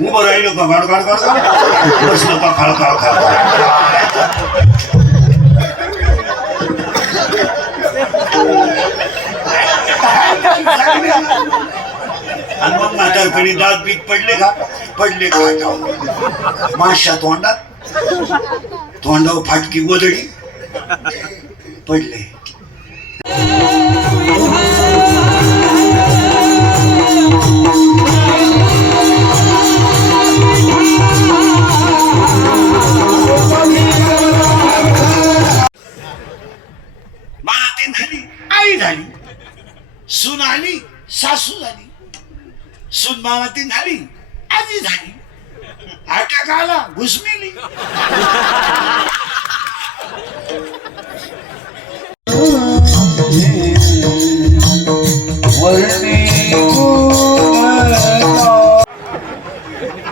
उभं राहिलो का गाड गाड गाड बसलो का खाळ खाळ खाळ आणि मग म्हातारपणी दात बीत पडले का माश्या तोंडात तोंडावर फाटकी गोदडी पडले. माती झाली, आई झाली, सून आली, सासू झाली, सून मामाती झाली, आजी झाली, अटॅक आला, घुसमेली.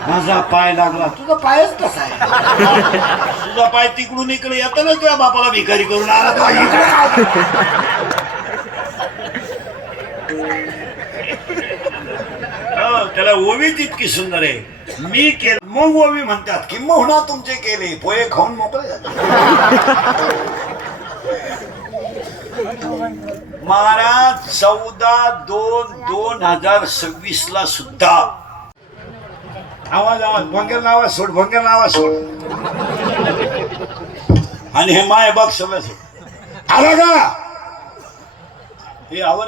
माझा पाय लागला, तुझा पायच कसा आहे? तुझा पाय तिकडून इकडे येतो ना, तुझ्या बापाला भिकारी करून आला तो इकडे. त्याला ओवी तितकी सुंदर आहे. मी केलं मग ओवी म्हणतात की मोहना तुमचे केले, पोहे खाऊन मोकळे झाले. महाराज 14/2/2026 ला सुद्धा आवाज भंगेल नावा सोड, भंगेल नावा सोड. आणि हे माय बघ सगळं सोड आला का हे आवर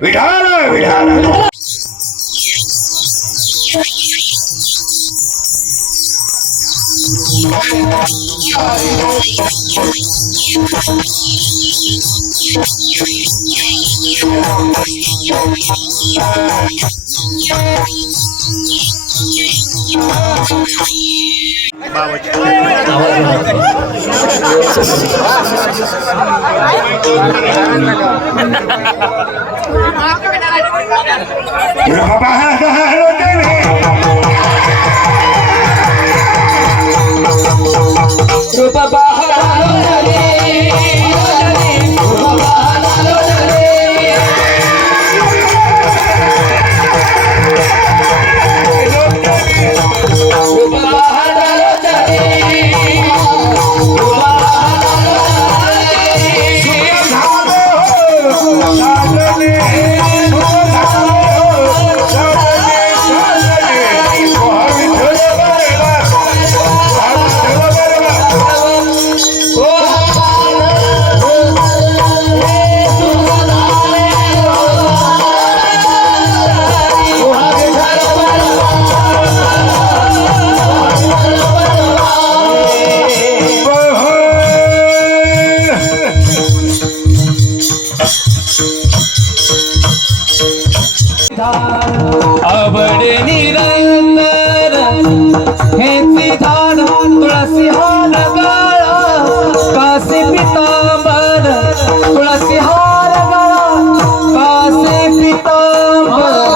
विठाल विठाल. आवड निरंतर हेची झाड तुळसी हार गळा कासे पितांबर तुळसी हार गळा कासे पितांबर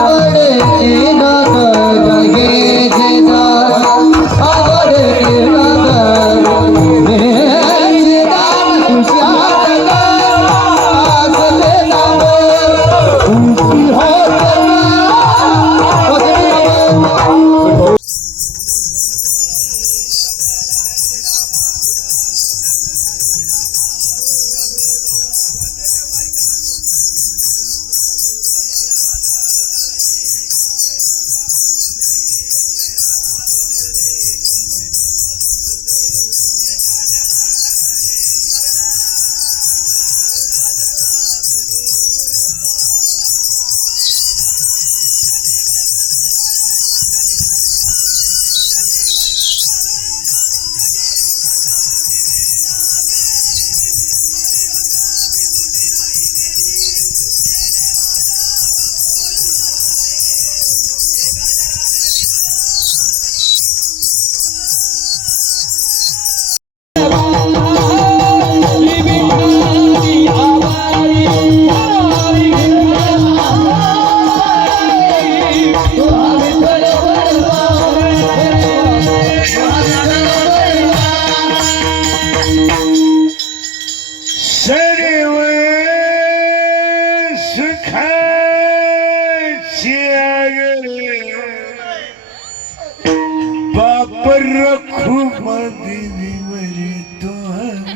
रखुमा देवीवरी तो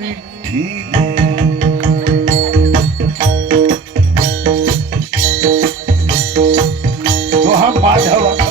विठ्ठल तो हा माधवा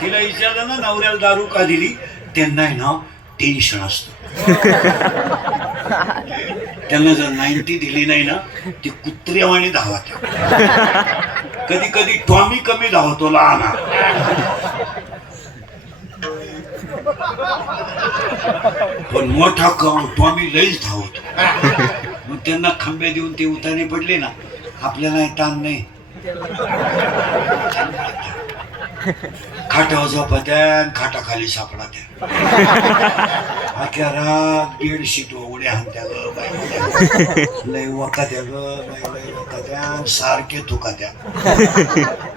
तिला विचारलं ना नवऱ्याला दारू का दिली त्यांना आहे ना टेन्शन असतं त्यांना जर 90 दिली नाही ना ती कुत्र्यावाणी धावत कधी कधी टॉमी कमी धावतो लहान पण मोठा टॉमी लईच धावतो मग त्यांना खंबे देऊन ते उतारे पडले ना आपल्याला ताण नाही खाटावर झोपत्या खाटाखाली सापडा त्या अख्या रात बेडशीट उड्या हाणत्या ग बाई लय वकात्या ग बाई लय वकात्या सारखे थुकात्या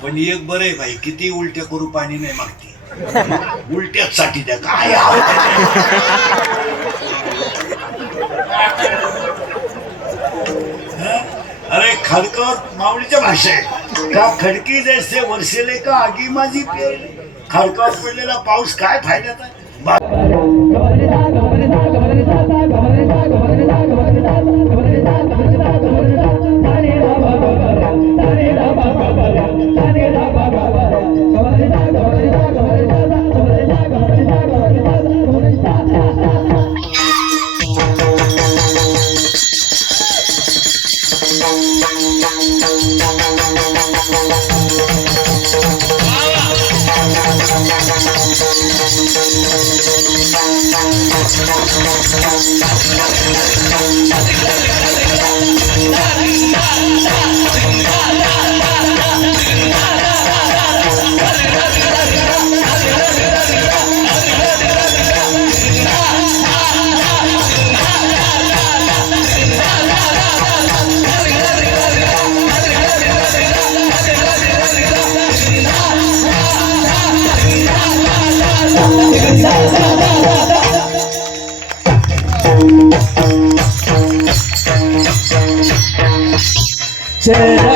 पण एक बरं आहे बाई किती उलट्या करू पाणी नाही मागते उलट्याच साठी त्या काय अरे खडकर माऊलीच्या भाषा आहे का खडकी जैसे वर्षेले का आगी माझी पेरले खडकावर पडलेला पाऊस काय फायद्याचा चला